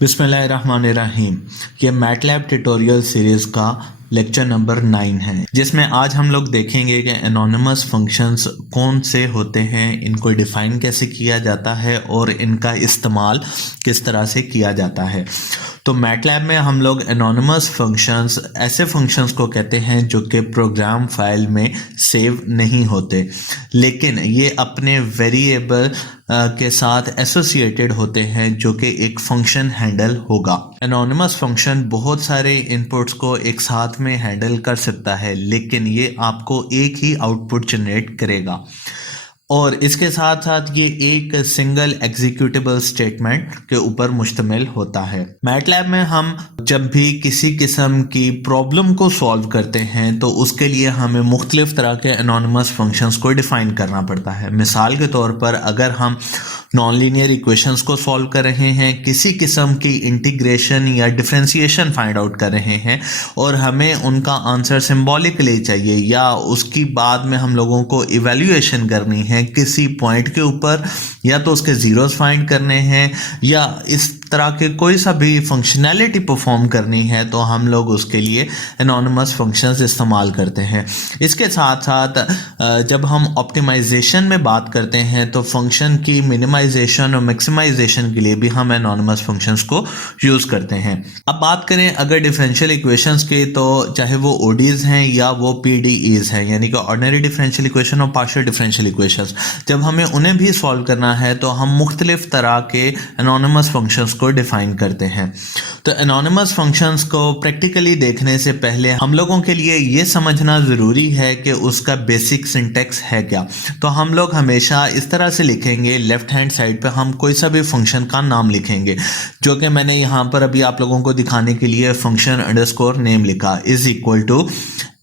बिस्मिल्लाहिर्रहमानिर्रहीम। ये MATLAB tutorial series का लेक्चर नंबर 9 है, जिसमें आज हम लोग देखेंगे कि एनोनिमस फंक्शंस कौन से होते हैं, इनको डिफ़ाइन कैसे किया जाता है और इनका इस्तेमाल किस तरह से किया जाता है। तो मैटलैब में हम लोग एनोनिमस फंक्शंस ऐसे फंक्शंस को कहते हैं जो कि प्रोग्राम फाइल में सेव नहीं होते, लेकिन ये अपने वेरिएबल के साथ एसोसिएटेड होते हैं जो कि एक फंक्शन हैंडल होगा। एनोनिमस फंक्शन बहुत सारे इनपुट्स को एक साथ में हैंडल कर सकता है, लेकिन ये आपको एक ही आउटपुट जनरेट करेगा और इसके साथ साथ ये एक सिंगल एग्जीक्यूटेबल स्टेटमेंट के ऊपर मुश्तमिल होता है। मैटलैब में हम जब भी किसी किस्म की प्रॉब्लम को सॉल्व करते हैं तो उसके लिए हमें मुख्तलिफ तरह के एनोनिमस फंक्शंस को डिफाइन करना पड़ता है। मिसाल के तौर पर अगर हम नॉन लीनियर इक्वेशंस को सॉल्व कर रहे हैं, किसी किस्म की इंटीग्रेशन या डिफरेंशिएशन फाइंड आउट कर रहे हैं और हमें उनका आंसर सिंबॉलिकली चाहिए, या उसकी बाद में हम लोगों को इवैल्यूएशन करनी है किसी पॉइंट के ऊपर, या तो उसके जीरोस फाइंड करने हैं या इस तरह के कोई सा भी फंक्शनैलिटी परफॉर्म करनी है, तो हम लोग उसके लिए एनोनिमस फंक्शंस इस्तेमाल करते हैं। इसके साथ साथ जब हम ऑप्टिमाइजेशन में बात करते हैं तो फंक्शन की मिनिमाइजेशन और मैक्सिमाइजेशन के लिए भी हम एनोनिमस फंक्शंस को यूज़ करते हैं। अब बात करें अगर डिफरेंशियल इक्वेशंस की, तो चाहे वो ओडीज हैं या वो पीडीईज हैं, यानी कि ऑर्डिनरी डिफरेंशियल इक्वेशन और पार्शियल डिफरेंशियल इक्वेशंस, जब हमें उन्हें भी सॉल्व करना है तो हम मुख्तलिफ तरह के एनोनिमस फंक्शंस को डिफाइन करते हैं। तो एनोनिमस फंक्शंस को प्रैक्टिकली देखने से पहले हम लोगों के लिए ये समझना ज़रूरी है कि उसका बेसिक सिंटैक्स है क्या। तो हम लोग हमेशा इस तरह से लिखेंगे, लेफ्ट हैंड साइड पे हम कोई सा भी फंक्शन का नाम लिखेंगे, जो कि मैंने यहाँ पर अभी आप लोगों को दिखाने के लिए फंक्शन अंडरस्कोर नेम लिखा इज इक्वल टू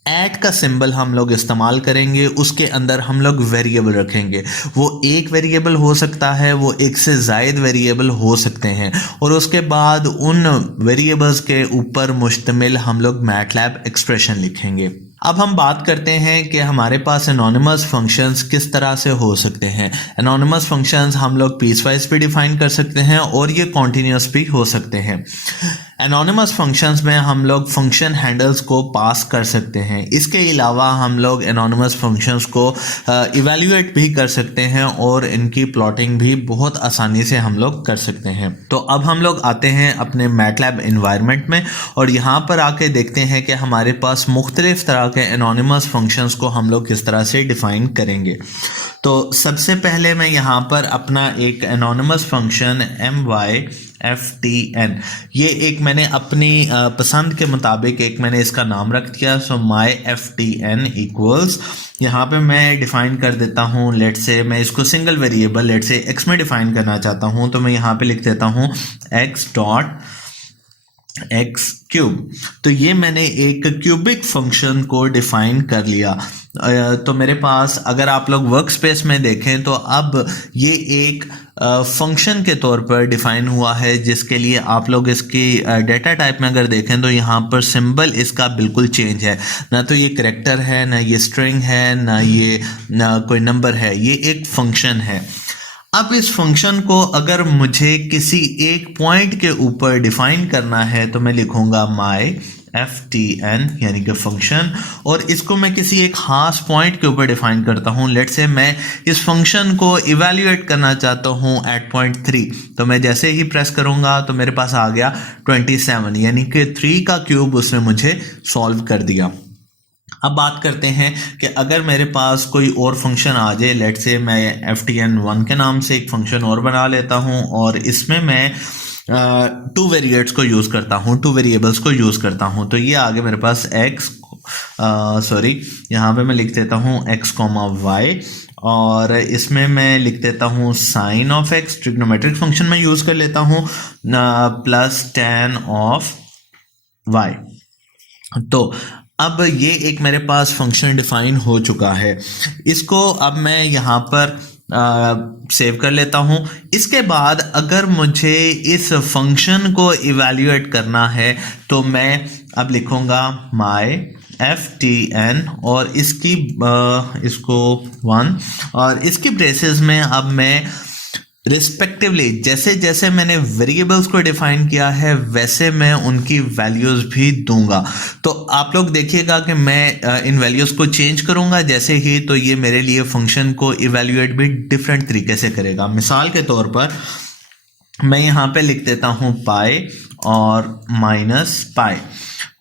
ऐट का सिंबल हम लोग इस्तेमाल करेंगे। उसके अंदर हम लोग वेरिएबल रखेंगे, वो एक वेरिएबल हो सकता है, वो एक से ज़ायद वेरिएबल हो सकते हैं, और उसके बाद उन वेरिएबल्स के ऊपर मुश्तमिल हम लोग मैटलैब एक्सप्रेशन लिखेंगे। अब हम बात करते हैं कि हमारे पास एनोनिमस फंक्शंस किस तरह से हो सकते हैं। एनोनिमस फंक्शंस हम लोग पीसवाइज भी डिफाइन कर सकते हैं और ये कॉन्टिन्यूस भी हो सकते हैं। एनोनिमस फंक्शंस में हम लोग फंक्शन हैंडल्स को पास कर सकते हैं। इसके अलावा हम लोग एनोनिमस फंक्शंस को इवैल्यूएट भी कर सकते हैं और इनकी प्लॉटिंग भी बहुत आसानी से हम लोग कर सकते हैं। तो अब हम लोग आते हैं अपने मैटलैब इन्वायरमेंट में और यहाँ पर आके देखते हैं कि हमारे पास मुख्तलिफ तरह के एनोनिमस फंक्शंस को हम लोग किस तरह से डिफाइन करेंगे। तो सबसे पहले मैं यहाँ पर अपना एक एनोनिमस फंक्शन myftn, ये एक मैंने अपनी पसंद के मुताबिक एक मैंने इसका नाम रख दिया। सो myftn इक्वल्स, यहाँ पे मैं डिफाइन कर देता हूँ, लेट से मैं इसको सिंगल वेरिएबल लेट से x में डिफाइन करना चाहता हूँ, तो मैं यहाँ पे लिख देता हूँ x डॉट एक्स क्यूब। तो ये मैंने एक क्यूबिक फंक्शन को डिफाइन कर लिया। तो मेरे पास अगर आप लोग वर्क स्पेस में देखें तो अब ये एक फंक्शन के तौर पर डिफाइन हुआ है, जिसके लिए आप लोग इसकी डेटा टाइप में अगर देखें तो यहाँ पर सिंबल इसका बिल्कुल चेंज है, ना तो ये करेक्टर है, ना ये स्ट्रिंग है, ना कोई नंबर है, ये एक फंक्शन है। अब इस फंक्शन को अगर मुझे किसी एक पॉइंट के ऊपर डिफाइन करना है तो मैं लिखूंगा myftn यानी कि फंक्शन, और इसको मैं किसी एक खास पॉइंट के ऊपर डिफाइन करता हूं। लेट से मैं इस फंक्शन को इवैल्यूएट करना चाहता हूं एट पॉइंट 3, तो मैं जैसे ही प्रेस करूंगा तो मेरे पास आ गया 27, यानी कि 3 का क्यूब उसने मुझे सॉल्व कर दिया। अब बात करते हैं कि अगर मेरे पास कोई और फंक्शन आ जाए, लेट से मैं ftn1 के नाम से एक फंक्शन और बना लेता हूं और इसमें मैं टू वेरिएट्स को यूज़ करता हूं, टू वेरिएबल्स को यूज़ करता हूं। तो ये आगे मेरे पास यहाँ पे मैं लिख देता हूं x, y, और इसमें मैं लिख देता हूँ sine of x, trigonometric function में यूज़ कर लेता हूँ, प्लस tan ऑफ y। तो अब ये एक मेरे पास फंक्शन डिफाइन हो चुका है। इसको अब मैं यहाँ पर सेव कर लेता हूँ। इसके बाद अगर मुझे इस फंक्शन को इवैल्यूएट करना है तो मैं अब लिखूँगा myftn और इसको 1, और इसकी ब्रेसेस में अब मैं रिस्पेक्टिवली जैसे जैसे मैंने वेरिएबल्स को डिफाइन किया है वैसे मैं उनकी वैल्यूज भी दूंगा। तो आप लोग देखिएगा कि मैं इन वैल्यूज को चेंज करूंगा जैसे ही, तो ये मेरे लिए फंक्शन को इवेल्युएट भी डिफरेंट तरीके से करेगा। मिसाल के तौर पर मैं यहाँ पे लिख देता हूँ पाई और माइनस पाई।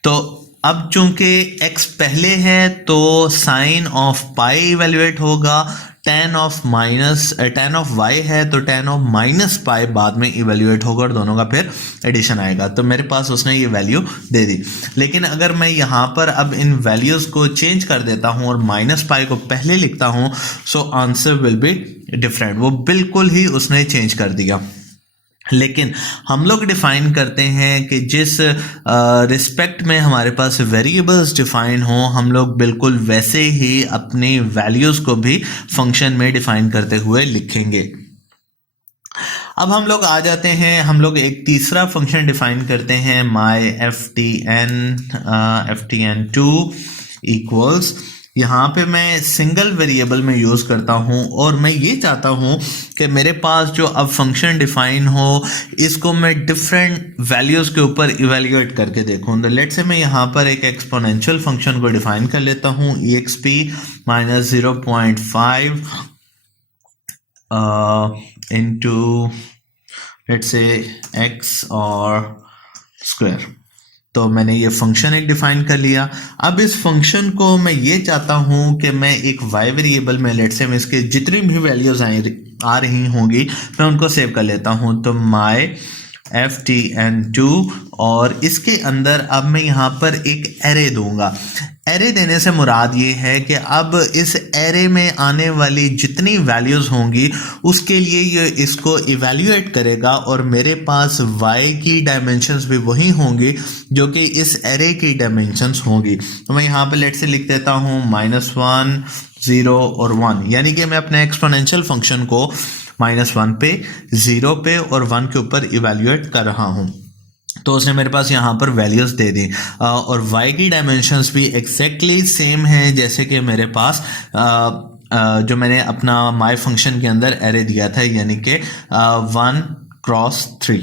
तो अब चूंकि x पहले है तो साइन ऑफ पाई इवेल्युएट होगा, tan ऑफ y है तो tan ऑफ माइनस पाई बाद में इवेल्युएट होगा और दोनों का फिर एडिशन आएगा। तो मेरे पास उसने ये वैल्यू दे दी। लेकिन अगर मैं यहाँ पर अब इन वैल्यूज को चेंज कर देता हूँ और माइनस पाई को पहले लिखता हूँ, so answer will be different. वो बिल्कुल ही उसने चेंज कर दिया। लेकिन हम लोग डिफाइन करते हैं कि जिस रिस्पेक्ट में हमारे पास वेरिएबल्स डिफाइन हो, हम लोग बिल्कुल वैसे ही अपनी वैल्यूज को भी फंक्शन में डिफाइन करते हुए लिखेंगे। अब हम लोग आ जाते हैं, हम लोग एक तीसरा फंक्शन डिफाइन करते हैं, माई ftn2 इक्वल्स। यहाँ पे मैं सिंगल वेरिएबल में यूज़ करता हूँ और मैं ये चाहता हूँ कि मेरे पास जो अब फंक्शन डिफाइन हो इसको मैं डिफरेंट वैल्यूज़ के ऊपर इवेल्युएट करके देखूँ। तो लेट्स से मैं यहाँ पर एक एक्सपोनेंशियल फंक्शन को डिफाइन कर लेता हूँ, exp minus 0.5 into let's say x और स्क्वायर। तो मैंने ये फंक्शन एक डिफाइन कर लिया। अब इस फंक्शन को मैं ये चाहता हूँ कि मैं एक y वेरिएबल में लेट्स से मैं इसके जितनी भी वैल्यूज आ रही होंगी मैं उनको सेव कर लेता हूँ। तो माई ftn2 और इसके अंदर अब मैं यहाँ पर एक एरे दूंगा। एरे देने से मुराद ये है कि अब इस एरे में आने वाली जितनी वैल्यूज होंगी उसके लिए ये इसको इवेल्युएट करेगा और मेरे पास y की डायमेंशंस भी वही होंगी जो कि इस एरे की डायमेंशंस होंगी। तो मैं यहाँ पे लेट से लिख देता हूँ -1 0 और 1, यानी कि मैं अपने एक्सपोनेंशियल फंक्शन को -1 पे 0 पे और 1 के ऊपर इवेल्युएट कर रहा हूँ। तो उसने मेरे पास यहाँ पर वैल्यूज दे दी और y की डायमेंशंस भी एग्जैक्टली सेम है जैसे कि मेरे पास जो मैंने अपना माई फंक्शन के अंदर एरे दिया था, यानी कि 1 क्रॉस 3।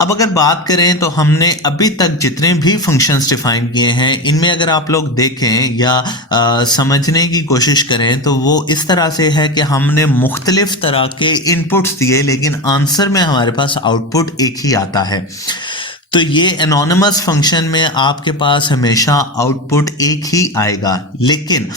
अब अगर बात करें तो हमने अभी तक जितने भी फंक्शंस डिफाइन किए हैं इनमें अगर आप लोग देखें या समझने की कोशिश करें तो वो इस तरह से है कि हमने मुख्तलिफ तरह के इनपुट्स दिए लेकिन आंसर में हमारे पास आउटपुट एक ही आता है। तो ये एनोनिमस फंक्शन में आपके पास हमेशा आउटपुट एक ही आएगा। लेकिन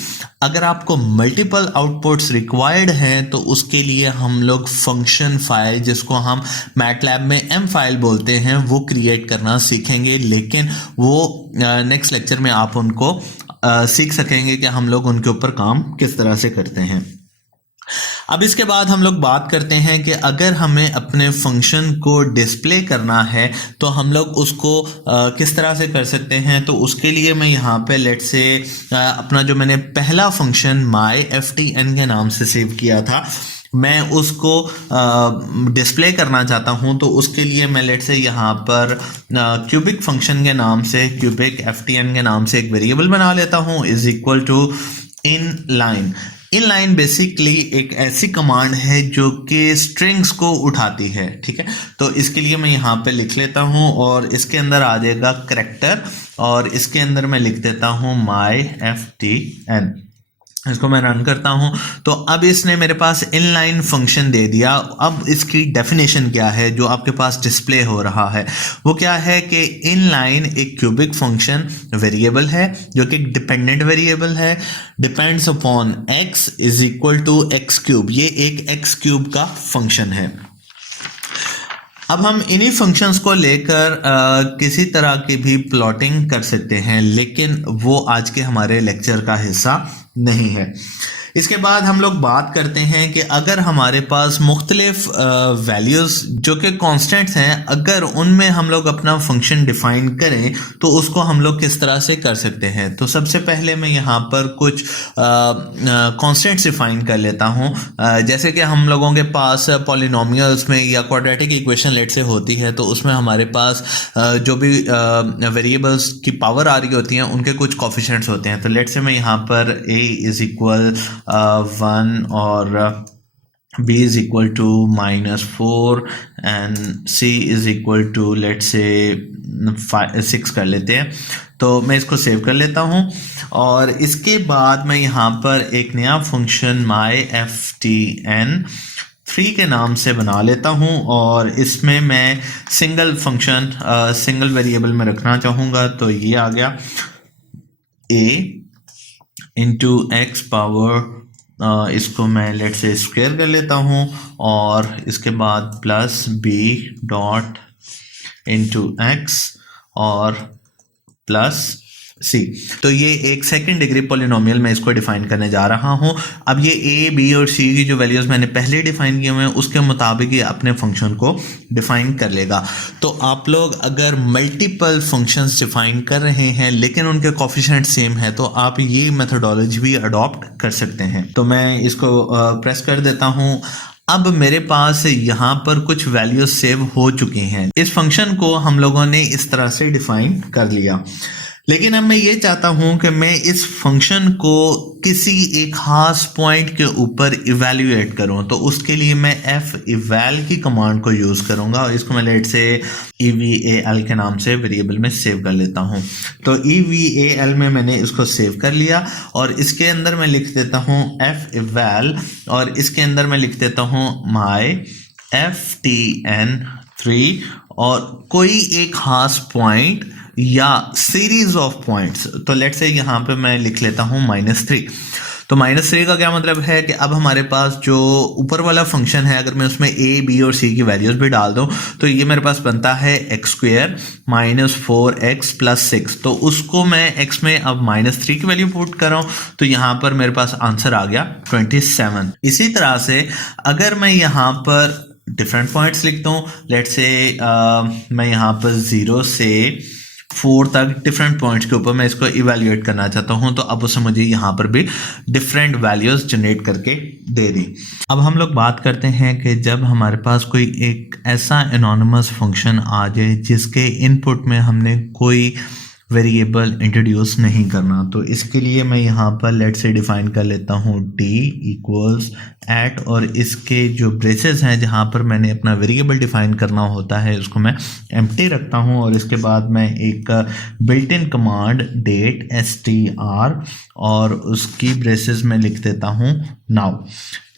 अगर आपको मल्टीपल आउटपुट्स रिक्वायर्ड हैं तो उसके लिए हम लोग फंक्शन फाइल, जिसको हम मैटलैब में एम फाइल बोलते हैं, वो क्रिएट करना सीखेंगे। लेकिन वो नेक्स्ट लेक्चर में आप उनको सीख सकेंगे कि हम लोग उनके ऊपर काम किस तरह से करते हैं। अब इसके बाद हम लोग बात करते हैं कि अगर हमें अपने फंक्शन को डिस्प्ले करना है तो हम लोग उसको किस तरह से कर सकते हैं। तो उसके लिए मैं यहाँ पे लेट्स से अपना जो मैंने पहला फंक्शन माई ftn के नाम से सेव किया था मैं उसको डिस्प्ले करना चाहता हूँ। तो उसके लिए मैं लेट्स से यहाँ पर क्यूबिक फंक्शन के नाम से, क्यूबिक ftn के नाम से एक वेरिएबल बना लेता हूँ is equal to inline. Inline basically एक ऐसी कमांड है जो कि स्ट्रिंग्स को उठाती है, ठीक है। तो इसके लिए मैं यहाँ पे लिख लेता हूँ और इसके अंदर आ जाएगा करैक्टर और इसके अंदर मैं लिख देता हूँ माई ftn। इसको मैं रन करता हूं तो अब इसने मेरे पास इनलाइन फंक्शन दे दिया। अब इसकी डेफिनेशन क्या है जो आपके पास डिस्प्ले हो रहा है, वो क्या है कि इनलाइन एक क्यूबिक फंक्शन वेरिएबल है जो कि डिपेंडेंट वेरिएबल है, depends upon x is equal to x cube. ये एक एक्स क्यूब का फंक्शन है। अब हम इन्हीं फंक्शंस को लेकर किसी तरह की भी प्लॉटिंग कर सकते हैं, लेकिन वो आज के हमारे लेक्चर का हिस्सा नहीं है। इसके बाद हम लोग बात करते हैं कि अगर हमारे पास मुख्तलिफ वैल्यूज़ जो कि कॉन्स्टेंट्स हैं, अगर उनमें हम लोग अपना फंक्शन डिफाइन करें तो उसको हम लोग किस तरह से कर सकते हैं। तो सबसे पहले मैं यहाँ पर कुछ कॉन्स्टेंट्स डिफाइन कर लेता हूँ। जैसे कि हम लोगों के पास पॉलिनोमियल्स में या क्वाड्रेटिक इक्वेशन लेट से होती है तो उसमें हमारे पास जो भी वेरिएबल्स की पावर आ रही होती हैं उनके कुछ कोफिशिएंट्स होते हैं। तो लेट से मैं यहाँ पर a इज इक्वल 1 और b is equal to -4 and c is equal to let's say 6 कर लेते हैं। तो मैं इसको सेव कर लेता हूँ और इसके बाद मैं यहाँ पर एक नया फंक्शन myFTN3 के नाम से बना लेता हूँ और इसमें मैं सिंगल फंक्शन सिंगल वेरिएबल में रखना चाहूँगा। तो ये आ गया a इंटू एक्स पावर, इसको मैं लेट से स्क्वायर कर लेता हूँ और इसके बाद plus b dot into x और प्लस c। तो ये एक सेकंड डिग्री पॉलिनोमियल मैं इसको डिफाइन करने जा रहा हूँ। अब ये a, b और c की जो वैल्यूज मैंने पहले डिफाइन किए हुए हैं उसके मुताबिक ये अपने फंक्शन को डिफाइन कर लेगा। तो आप लोग अगर मल्टीपल फंक्शंस डिफाइन कर रहे हैं लेकिन उनके कोफिशिएंट सेम है तो आप ये मेथोडोलॉजी भी अडॉप्ट कर सकते हैं। तो मैं इसको प्रेस कर देता हूँ। अब मेरे पास यहाँ पर कुछ वैल्यूज सेव हो चुकी हैं। इस फंक्शन को हम लोगों ने इस तरह से डिफाइन कर लिया, लेकिन अब मैं ये चाहता हूं कि मैं इस फंक्शन को किसी एक खास पॉइंट के ऊपर इवैल्यूएट करूं। तो उसके लिए मैं feval की कमांड को यूज करूंगा और इसको मैं लेट से eval के नाम से वेरिएबल में सेव कर लेता हूं। तो eval में मैंने इसको सेव कर लिया और इसके अंदर मैं लिख देता हूं feval और इसके अंदर मैं लिख देता हूं myFTN3 और कोई एक खास पॉइंट या सीरीज ऑफ पॉइंट्स। तो लेट्स से यहाँ पे मैं लिख लेता हूँ -3। तो -3 का क्या मतलब है कि अब हमारे पास जो ऊपर वाला फंक्शन है अगर मैं उसमें a, b और c की वैल्यूज भी डाल दूं तो ये मेरे पास बनता है x² -4x + 6। तो उसको मैं x में अब -3 की वैल्यू पुट कर रहा हूँ तो यहाँ पर मेरे पास आंसर आ गया 27। इसी तरह से अगर मैं यहाँ पर डिफरेंट पॉइंट्स लिखता हूँ, लेट्स से मैं यहाँ पर 0 से 4 तक डिफरेंट पॉइंट्स के ऊपर मैं इसको इवैल्यूएट करना चाहता हूं, तो अब उसे मुझे यहाँ पर भी डिफरेंट वैल्यूज जनरेट करके दे दी। अब हम लोग बात करते हैं कि जब हमारे पास कोई एक ऐसा एनोनिमस फंक्शन आ जाए जिसके इनपुट में हमने कोई वेरिएबल इंट्रोड्यूस नहीं करना, तो इसके लिए मैं यहाँ पर लेट से डिफाइन कर लेता हूँ d इक्वल्स एट और इसके जो ब्रेसेस हैं जहाँ पर मैंने अपना वेरिएबल डिफाइन करना होता है उसको मैं एम्प्टी रखता हूँ और इसके बाद मैं एक built in command date str और उसकी ब्रेसेस में लिख देता हूँ नाउ।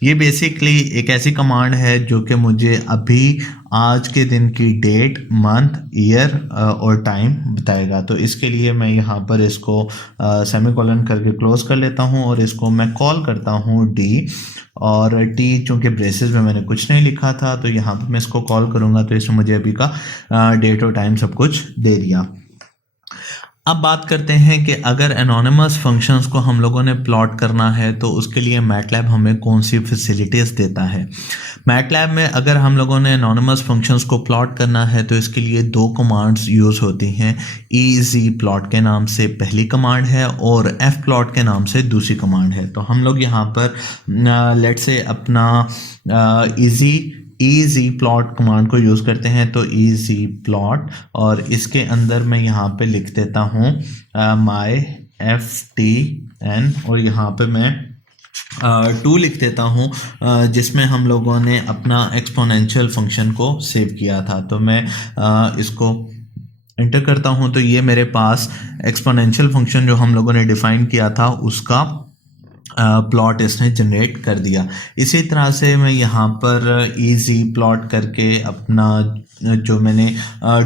ये बेसिकली एक ऐसी कमांड है जो कि मुझे अभी आज के दिन की डेट, मंथ, ईयर और टाइम बताएगा। तो इसके लिए मैं यहाँ पर इसको सेमीकोलन करके क्लोज कर लेता हूँ और इसको मैं कॉल करता हूँ डी और टी, चूँकि ब्रेसेस में मैंने कुछ नहीं लिखा था तो यहाँ पर मैं इसको कॉल करूँगा तो इसमें मुझे अभी का डेट और टाइम सब कुछ दे दिया। अब बात करते हैं कि अगर एनोनिमस फंक्शंस को हम लोगों ने प्लॉट करना है तो उसके लिए मैटलैब हमें कौन सी फैसिलिटीज़ देता है। मैटलैब में अगर हम लोगों ने एनोनिमस फंक्शंस को प्लॉट करना है तो इसके लिए 2 कमांड्स यूज़ होती हैं। ezplot के नाम से पहली कमांड है और fplot के नाम से दूसरी कमांड है। तो हम लोग यहाँ पर लेट से अपना ezplot कमांड को यूज़ करते हैं। तो ezplot और इसके अंदर मैं यहाँ पे लिख देता हूँ myFTN और यहाँ पे मैं 2 लिख देता हूँ जिसमें हम लोगों ने अपना एक्सपोनेंशियल फंक्शन को सेव किया था। तो मैं इसको एंटर करता हूँ तो ये मेरे पास एक्सपोनेंशियल फंक्शन जो हम लोगों ने डिफाइन किया था उसका प्लॉट इसने जनरेट कर दिया। इसी तरह से मैं यहाँ पर ezplot करके अपना जो मैंने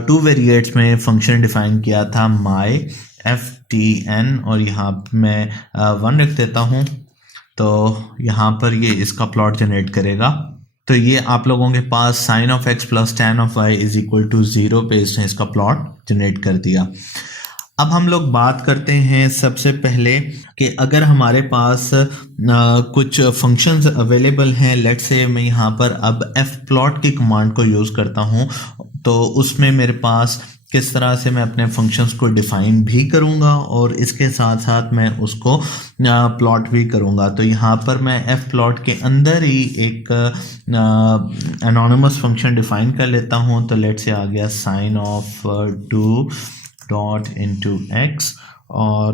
2 वेरिएट्स में फंक्शन डिफाइन किया था myFTN और यहाँ मैं 1 रख देता हूँ तो यहाँ पर ये इसका प्लॉट जनरेट करेगा। तो ये आप लोगों के पास sin of x + tan of y = 0 पे इसने इसका प्लॉट जनरेट कर दिया। अब हम लोग बात करते हैं सबसे पहले कि अगर हमारे पास कुछ फंक्शंस अवेलेबल हैं, लेट्स से मैं यहाँ पर अब fplot की कमांड को यूज़ करता हूँ तो उसमें मेरे पास किस तरह से मैं अपने फंक्शंस को डिफ़ाइन भी करूँगा और इसके साथ साथ मैं उसको प्लॉट भी करूँगा। तो यहाँ पर मैं fplot के अंदर ही एक एनोनिमस फंक्शन डिफ़ाइन कर लेता हूँ। तो लेट्स से आ गया sin of 2 dot into x और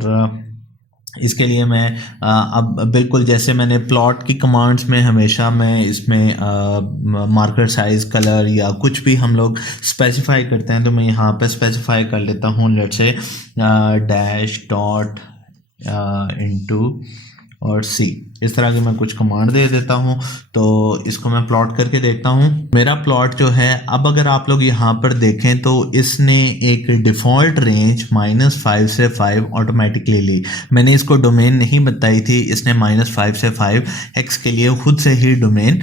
इसके लिए मैं अब बिल्कुल जैसे मैंने प्लॉट की कमांड्स में हमेशा मैं इसमें मार्कर साइज कलर या कुछ भी हम लोग स्पेसिफाई करते हैं, तो मैं यहाँ पे स्पेसिफाई कर लेता हूँ let's say dash dot into और सी, इस तरह की मैं कुछ कमांड दे देता हूँ। तो इसको मैं प्लॉट करके देखता हूँ। मेरा प्लॉट जो है, अब अगर आप लोग यहाँ पर देखें तो इसने एक डिफ़ॉल्ट रेंज -5 से 5 ऑटोमेटिकली ली। मैंने इसको डोमेन नहीं बताई थी, इसने -5 से 5 एक्स के लिए खुद से ही डोमेन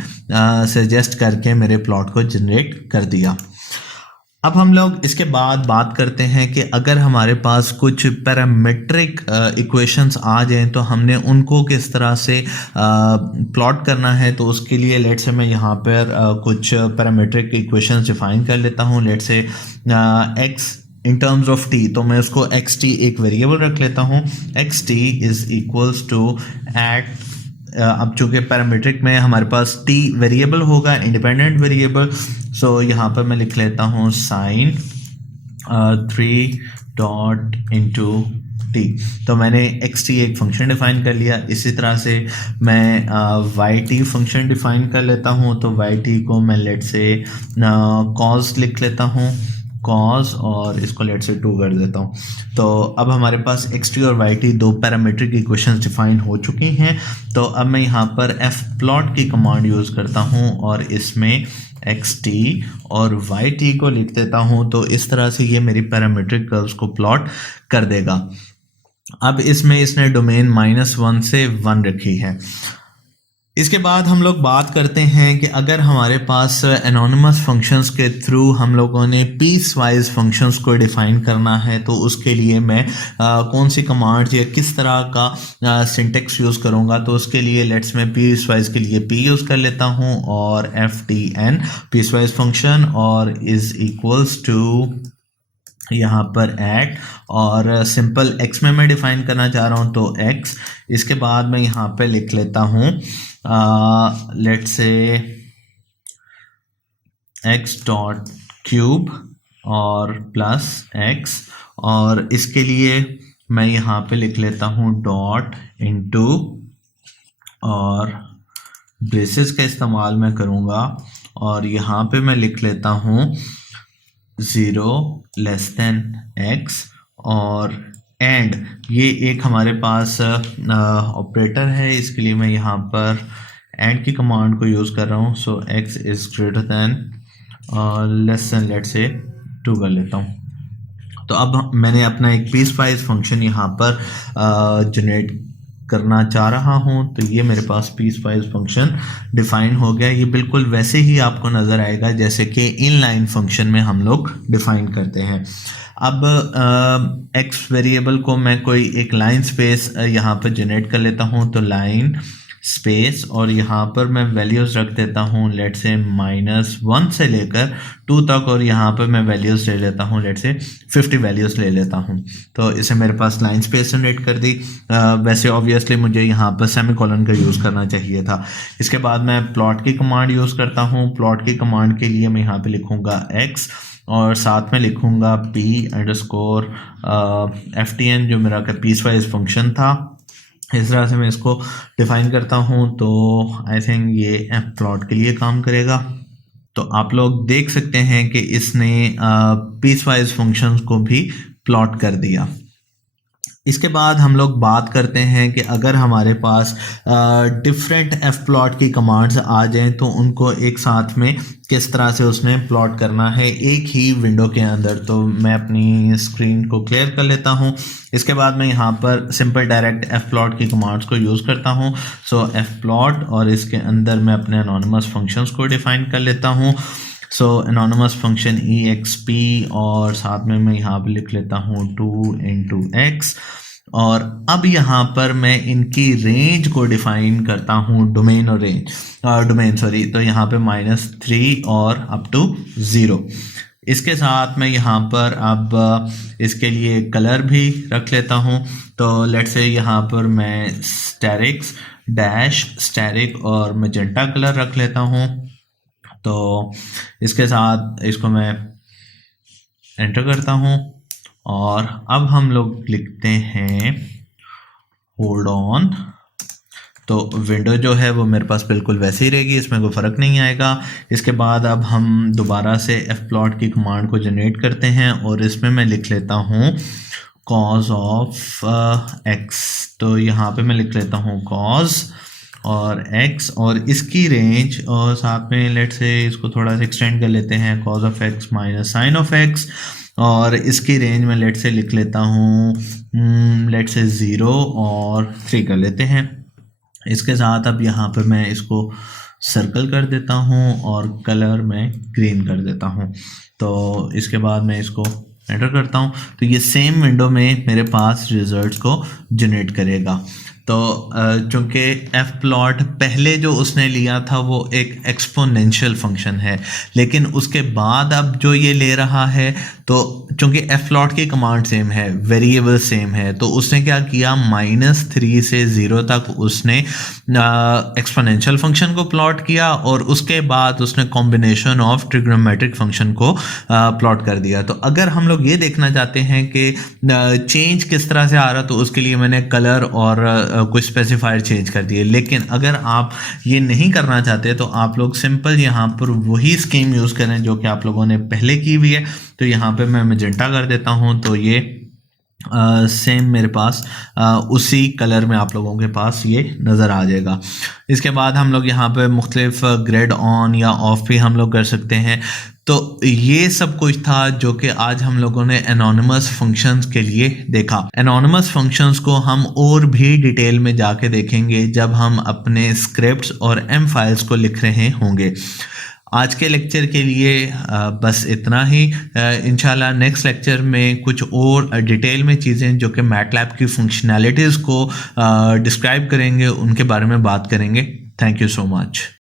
सजेस्ट करके मेरे प्लॉट को जनरेट कर दिया। अब हम लोग इसके बाद बात करते हैं कि अगर हमारे पास कुछ पैरामीट्रिक इक्वेशंस आ जाएं तो हमने उनको किस तरह से प्लॉट करना है। तो उसके लिए लेट्स से मैं यहाँ पर कुछ पैरामीट्रिक इक्वेशंस डिफाइन कर लेता हूँ। Let's say x in terms of T, तो मैं उसको एक्स टी एक वेरिएबल रख लेता हूँ। X t is equals to at, अब चूंकि पैरामीट्रिक में हमारे पास टी वेरिएबल होगा, इंडिपेंडेंट वेरिएबल, सो यहाँ पर मैं लिख लेता हूँ साइन 3 डॉट इंटू टी। तो मैंने एक्स टी एक फंक्शन डिफाइन कर लिया। इसी तरह से मैं वाई टी फंक्शन डिफाइन कर लेता हूँ। तो वाई टी को मैं लेट से कॉज लिख लेता हूँ, कॉज, और इसको लेट से 2 कर देता हूँ। तो अब हमारे पास एक्स टी और वाई टी दो पैरामीट्रिक इक्वेशंस डिफाइन हो चुकी हैं। तो अब मैं यहाँ पर एफ प्लॉट की कमांड यूज़ करता हूँ और इसमें एक्स टी और वाई टी को लिख देता हूँ। तो इस तरह से ये मेरी पैरामीट्रिक कर्व्स को प्लॉट कर देगा। अब इसमें इसने डोमेन -1 से 1 रखी है। इसके बाद हम लोग बात करते हैं कि अगर हमारे पास एनोनिमस फंक्शंस के थ्रू हम लोगों ने पीस वाइज फंक्शंस को डिफाइन करना है, तो उसके लिए मैं कौन सी कमांड्स या किस तरह का सिंटेक्स यूज़ करूँगा। तो उसके लिए लेट्स मैं पीस वाइज के लिए पी यूज़ कर लेता हूँ और f t n piecewise function और इज इक्वल्स टू यहाँ पर एट, और सिंपल एक्स में मैं डिफाइन करना चाह रहा हूँ तो एक्स। इसके बाद मैं यहाँ पे लिख लेता हूँ let's say x dot cube और प्लस एक्स, और इसके लिए मैं यहाँ पे लिख लेता हूँ डॉट इनटू, और ब्रेसेस का इस्तेमाल मैं करूँगा, और यहाँ पे मैं लिख लेता हूँ 0 लेस देन एक्स, और एंड ये एक हमारे पास ऑपरेटर है। इसके लिए मैं यहाँ पर एंड की कमांड को यूज़ कर रहा हूँ। So x is greater than less than let say 2 कर लेता हूँ। तो अब मैंने अपना एक पीस वाइज फंक्शन यहाँ पर जनरेट करना चाह रहा हूँ। तो ये मेरे पास पीस वाइज फंक्शन डिफाइन हो गया। ये बिल्कुल वैसे ही आपको नज़र आएगा जैसे कि इनलाइन फंक्शन में हम लोग डिफाइन करते हैं। अब एक्स वेरिएबल को मैं कोई एक लाइन स्पेस यहाँ पर जनरेट कर लेता हूँ। तो लाइन स्पेस, और यहाँ पर मैं वैल्यूज़ रख देता हूँ लेट से -1 से लेकर 2 तक, और यहाँ पर मैं वैल्यूज़ ले लेता हूँ लेट से 50 वैल्यूज़ ले लेता हूँ। तो इसे मेरे पास लाइन स्पेस जनरेट कर दी। वैसे ऑब्वियसली मुझे यहाँ पर सेमीकोलन का यूज़ करना चाहिए था। इसके बाद मैं प्लॉट की कमांड यूज़ करता हूँ। प्लॉट की कमांड के लिए मैं यहाँ पर लिखूँगा एक्स और साथ में लिखूँगा p_, एफ टी एन जो मेरा पीस वाइज फंक्शन था। इस तरह से मैं इसको डिफाइन करता हूँ। तो आई थिंक ये प्लॉट के लिए काम करेगा। तो आप लोग देख सकते हैं कि इसने पीस वाइज फंक्शंस को भी प्लॉट कर दिया। इसके बाद हम लोग बात करते हैं कि अगर हमारे पास डिफरेंट एफ प्लॉट की कमांड्स आ जाएं तो उनको एक साथ में किस तरह से उसने प्लॉट करना है एक ही विंडो के अंदर। तो मैं अपनी स्क्रीन को क्लियर कर लेता हूं। इसके बाद मैं यहां पर सिंपल डायरेक्ट एफ प्लॉट की कमांड्स को यूज़ करता हूं। सो एफ प्लॉट, और इसके अंदर मैं अपने एनोनिमस फंक्शंस को डिफाइन कर लेता हूं। सो एनोनिमस फंक्शन EXP, और साथ में मैं यहाँ पर लिख लेता हूँ 2 × x, और अब यहाँ पर मैं इनकी रेंज को डिफाइन करता हूँ, डोमेन और रेंज, डोमेन सॉरी। तो यहाँ पे -3 और अप टू 0। इसके साथ मैं यहाँ पर अब इसके लिए कलर भी रख लेता हूँ। तो लेट्स से यहाँ पर मैं स्टैरिक्स डैश स्टैरिक और मैजेंटा कलर रख लेता हूँ। तो इसके साथ इसको मैं एंटर करता हूँ, और अब हम लोग लिखते हैं होल्ड ऑन। तो विंडो जो है वो मेरे पास बिल्कुल वैसे ही रहेगी, इसमें कोई फ़र्क नहीं आएगा। इसके बाद अब हम दोबारा से fplot की कमांड को जनरेट करते हैं और इसमें मैं लिख लेता हूँ cos ऑफ x। तो यहाँ पे मैं लिख लेता हूँ cos और x और इसकी रेंज, और साथ में लेट से इसको थोड़ा सा एक्सटेंड कर लेते हैं, cos of x minus sine of x। और इसकी रेंज में लेट से लिख लेता हूँ लेट से 0 और 3 कर लेते हैं। इसके साथ अब यहाँ पर मैं इसको सर्कल कर देता हूँ और कलर मैं ग्रीन कर देता हूँ। तो इसके बाद मैं इसको एंटर करता हूँ तो ये सेम विंडो में मेरे पास रिजल्ट्स को जनरेट करेगा। तो चूँकि fplot पहले जो उसने लिया था वो एक एक्सपोनेंशियल फंक्शन है, लेकिन उसके बाद अब जो ये ले रहा है, तो चूँकि fplot की कमांड सेम है, वेरिएबल सेम है, तो उसने क्या किया, -3 से 0 तक उसने एक्सपोनेंशियल फंक्शन को प्लॉट किया और उसके बाद उसने कॉम्बिनेशन ऑफ ट्रिग्नोमेट्रिक फंक्शन को प्लॉट कर दिया। तो अगर हम लोग ये देखना चाहते हैं कि चेंज किस तरह से आ रहा, तो उसके लिए मैंने कलर और कुछ स्पेसिफायर चेंज कर दिए। लेकिन अगर आप ये नहीं करना चाहते तो आप लोग सिंपल यहाँ पर वही स्कीम यूज़ करें जो कि आप लोगों ने पहले की हुई है। तो यहाँ पे मैं मैजेंटा कर देता हूँ, तो ये सेम मेरे पास उसी कलर में आप लोगों के पास ये नज़र आ जाएगा। इसके बाद हम लोग यहाँ पे मुख्तलिफ ग्रेड ऑन या ऑफ भी हम लोग कर सकते हैं। तो ये सब कुछ था जो कि आज हम लोगों ने एनोनिमस फंक्शंस के लिए देखा। एनोनिमस फंक्शंस को हम और भी डिटेल में जाके देखेंगे जब हम अपने स्क्रिप्ट्स और एम फाइल्स को लिख रहे होंगे। आज के लेक्चर के लिए बस इतना ही। इंशाल्लाह नेक्स्ट लेक्चर में कुछ और डिटेल में चीज़ें जो कि मैटलैब की फंक्शनैलिटीज़ को डिस्क्राइब करेंगे, उनके बारे में बात करेंगे। Thank you so much.